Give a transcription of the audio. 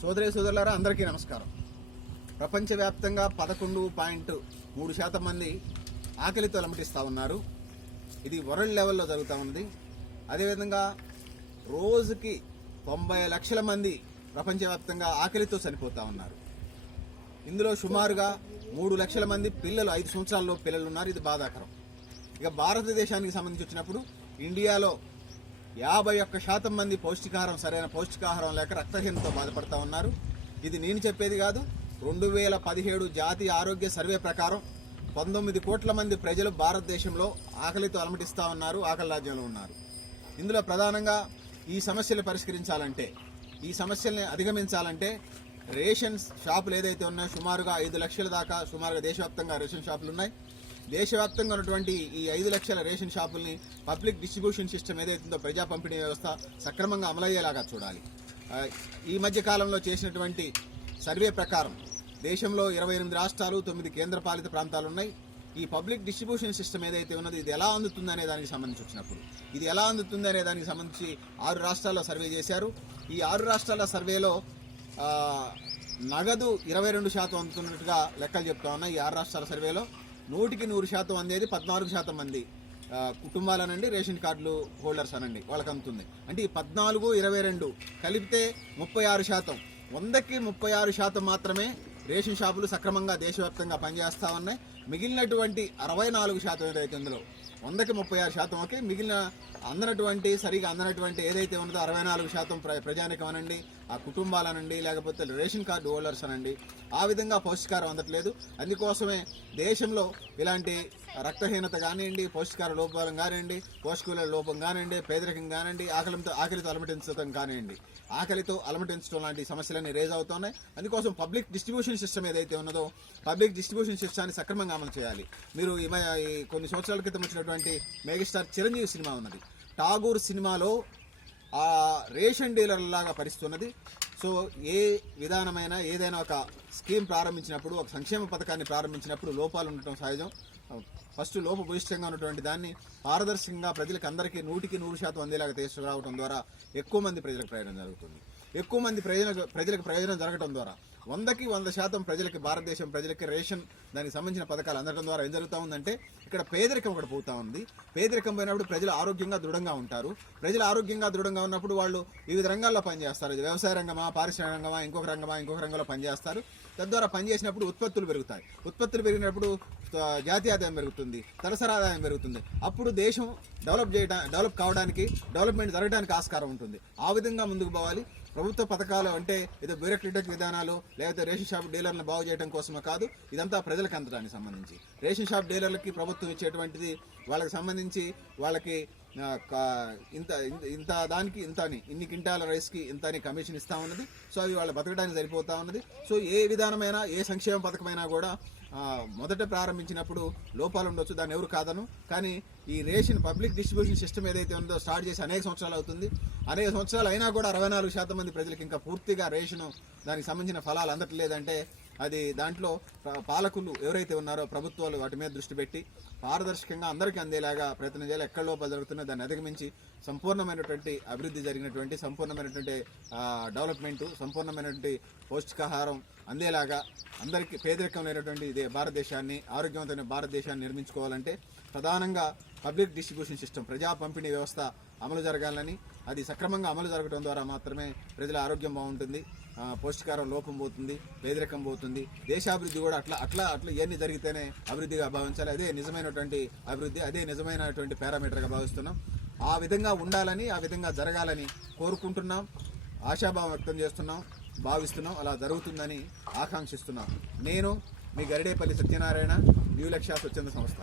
సోదరులారా అందరికీ నమస్కారం. ప్రపంచవ్యాప్తంగా 11.3% మంది ఆకలితో అలమటిస్తూ ఉన్నారు. ఇది వరల్డ్ లెవెల్లో జరుగుతూ ఉంది. అదేవిధంగా రోజుకి 90 లక్షల మంది ప్రపంచవ్యాప్తంగా ఆకలితో చనిపోతూ ఉన్నారు. ఇందులో సుమారుగా 3 లక్షల మంది పిల్లలు 5 సంవత్సరాల్లో పిల్లలు ఉన్నారు. ఇది బాధాకరం. ఇక భారతదేశానికి సంబంధించి వచ్చినప్పుడు ఇండియాలో 51% మంది సరైన పౌష్టికాహారం లేక రక్తహీనతతో బాధపడతా ఉన్నారు. ఇది నేను చెప్పేది కాదు. 2017 జాతీయ ఆరోగ్య సర్వే ప్రకారం 19 కోట్ల మంది ప్రజలు భారతదేశంలో ఆకలితో అలమటిస్తూ ఉన్నారు, ఆకలి రాజ్యంలో ఉన్నారు. ఇందులో ప్రధానంగా ఈ సమస్యలు పరిష్కరించాలంటే, ఈ సమస్యల్ని అధిగమించాలంటే రేషన్ షాపులు ఏదైతే ఉన్నాయో సుమారుగా 5 లక్షల దాకా సుమారుగా దేశవ్యాప్తంగా రేషన్ షాపులు ఉన్నాయి. దేశవ్యాప్తంగా ఉన్నటువంటి ఈ 5 లక్షల రేషన్ షాపుల్ని పబ్లిక్ డిస్ట్రిబ్యూషన్ సిస్టమ్ ఏదైతుందో ప్రజా పంపిణీ వ్యవస్థ సక్రమంగా అమలయ్యేలాగా చూడాలి. ఈ మధ్య కాలంలో చేసినటువంటి సర్వే ప్రకారం దేశంలో 28 రాష్ట్రాలు 9 కేంద్రపాలిత ప్రాంతాలు ఉన్నాయి. ఈ పబ్లిక్ డిస్ట్రిబ్యూషన్ సిస్టమ్ ఏదైతే ఉన్నదో ఇది ఎలా అందుతుంది అనే దానికి సంబంధించి వచ్చినప్పుడు ఇది ఎలా అందుతుంది అనే దానికి సంబంధించి 6 రాష్ట్రాల్లో సర్వే చేశారు. ఈ 6 రాష్ట్రాల సర్వేలో నగదు 22% అందుతున్నట్టుగా లెక్కలు చెప్తా ఉన్నాయి. ఈ 6 రాష్ట్రాల సర్వేలో 100% అందేది 14% మంది కుటుంబాలనండి, రేషన్ కార్డులు హోల్డర్స్ అనండి వాళ్ళకి అందుతుంది. అంటే ఈ 14, 22 కలిపితే 36%. 100కి 36% మాత్రమే రేషన్ షాపులు సక్రమంగా దేశవ్యాప్తంగా పనిచేస్తా ఉన్నాయి. మిగిలినటువంటి 64% ఏదైతే ఇందులో 100కి 36% ఓకే, మిగిలిన సరిగా అందనటువంటి ఏదైతే ఉన్నదో 64% ప్రజానికం అనండి, ఆ కుటుంబాలనండి, లేకపోతే రేషన్ కార్డు హోల్డర్స్ అనండి, ఆ విధంగా పౌష్టికారం అందట్లేదు. అందుకోసమే దేశంలో ఇలాంటి రక్తహీనత కానివ్వండి, పౌష్టికార లోపం కానివ్వండి, పోషకాల లోపం కానివ్వండి, పేదరికం కానివ్వండి, ఆకలితో అలమటించడం కానివ్వండి, ఆకలితో అలమటించడం లాంటి సమస్యలన్నీ రేజ్ అవుతున్నాయి. అందుకోసం పబ్లిక్ డిస్ట్రిబ్యూషన్ సిస్టమ్ ఏదైతే ఉన్నదో పబ్లిక్ డిస్ట్రిబ్యూషన్ సిస్టాన్ని సక్రమంగా అమలు చేయాలి. మీరు కొన్ని సంవత్సరాల క్రితం వచ్చినటువంటి మెగాస్టార్ చిరంజీవి సినిమా ఉన్నది. ఠాగూర్ సినిమాలో ఆ రేషన్ డీలర్లాగా పరిస్తున్నది. సో ఏ విధానమైన ఏదైనా ఒక స్కీమ్ ప్రారంభించినప్పుడు, ఒక సంక్షేమ పథకాన్ని ప్రారంభించినప్పుడు లోపాలు ఉండటం సహజం. ఫస్ట్ లోపభూయిష్టంగా ఉన్నటువంటి దాన్ని పారదర్శకంగా ప్రజలకు అందరికీ 100కి 100% అందేలాగా తీసుకురావడం ద్వారా ఎక్కువ మంది ప్రజలకు ప్రయోజనం జరుగుతుంది. ఎక్కువ మంది ప్రజలకు ప్రయోజనం జరగడం ద్వారా 100కి 100% ప్రజలకి, భారతదేశం ప్రజలకి రేషన్ దానికి సంబంధించిన పథకాలు అందడం ద్వారా ఏం జరుగుతూ ఉందంటే ఇక్కడ పేదరికం ఒకటి పోతా ఉంది. పేదరికం పోయినప్పుడు ప్రజలు ఆరోగ్యంగా దృఢంగా ఉంటారు. ప్రజలు ఆరోగ్యంగా దృఢంగా ఉన్నప్పుడు వాళ్ళు వివిధ రంగాల్లో పనిచేస్తారు. ఇది వ్యవసాయ రంగమా, పారిశ్రామిక రంగమా, ఇంకొక రంగంలో పనిచేస్తారు. తద్వారా పనిచేసినప్పుడు ఉత్పత్తులు పెరుగుతాయి. ఉత్పత్తులు పెరిగినప్పుడు జాతీయ ఆదాయం పెరుగుతుంది, తలసరి ఆదాయం పెరుగుతుంది. అప్పుడు దేశం డెవలప్ కావడానికి, డెవలప్మెంట్ జరగడానికి ఆస్కారం ఉంటుంది. ఆ విధంగా ముందుకు పోవాలి. ప్రభుత్వ పథకాలు అంటే ఏదో బ్యూరోక్రటిక్ విధానాలు లేకపోతే రేషన్ షాప్ డీలర్లను బాగు చేయడం కోసమే కాదు, ఇదంతా ప్రజలకు అందడానికి సంబంధించి. రేషన్ షాప్ డీలర్లకి ప్రభుత్వం ఇచ్చేటువంటిది వాళ్ళకి సంబంధించి వాళ్ళకి ఇన్ని క్వింటాల రైస్కి ఇంత అని కమిషన్ ఇస్తా ఉన్నది. సో అవి వాళ్ళ బతకడానికి సరిపోతా ఉన్నది. సో ఏ విధానమైనా, ఏ సంక్షేమ పథకమైనా కూడా మొదట ప్రారంభించినప్పుడు లోపాలు ఉండొచ్చు, దాన్ని ఎవరు కాదను. కానీ ఈ రేషన్ పబ్లిక్ డిస్ట్రిబ్యూషన్ సిస్టమ్ ఏదైతే ఉందో స్టార్ట్ చేసి అనేక సంవత్సరాలు అవుతుంది. అనేక సంవత్సరాలు అయినా కూడా 64% మంది ప్రజలకు ఇంకా పూర్తిగా రేషను దానికి సంబంధించిన ఫలాలు అందట్లేదంటే అది దాంట్లో పాలకులు ఎవరైతే ఉన్నారో ప్రభుత్వాలు వాటి మీద దృష్టి పెట్టి పారదర్శకంగా అందరికీ అందేలాగా ప్రయత్నం చేయాలి. ఎక్కడ లోపాలు జరుగుతున్నాయో దాన్ని అధిగమించి సంపూర్ణమైనటువంటి అభివృద్ధి జరిగినటువంటి, సంపూర్ణమైనటువంటి డెవలప్మెంట్, సంపూర్ణమైనటువంటి పౌష్టికాహారం అందేలాగా అందరికీ పేదరికం లేనటువంటి భారతదేశాన్ని, ఆరోగ్యవంతమైన భారతదేశాన్ని నిర్మించుకోవాలంటే ప్రధానంగా పబ్లిక్ డిస్ట్రిబ్యూషన్ సిస్టమ్, ప్రజా పంపిణీ వ్యవస్థ అమలు జరగాలని, అది సక్రమంగా అమలు జరగడం ద్వారా మాత్రమే ప్రజల ఆరోగ్యం బాగుంటుంది, పౌష్టికారం లోపం పోతుంది, పేదరికం పోతుంది. దేశాభివృద్ధి కూడా అట్లా ఇవన్నీ జరిగితేనే అభివృద్ధిగా భావించాలి. అదే నిజమైనటువంటి అభివృద్ధి, అదే నిజమైనటువంటి పారామీటర్గా భావిస్తున్నాం. ఆ విధంగా ఉండాలని, ఆ విధంగా జరగాలని కోరుకుంటున్నాం, ఆశాభావం వ్యక్తం చేస్తున్నాం, భావిస్తున్నాం. అలా జరుగుతుందని ఆకాంక్షిస్తున్నాం. నేను మీ గరిడేపల్లి సత్యనారాయణ, న్యూ లక్ష్య స్వచ్ఛంద సంస్థ.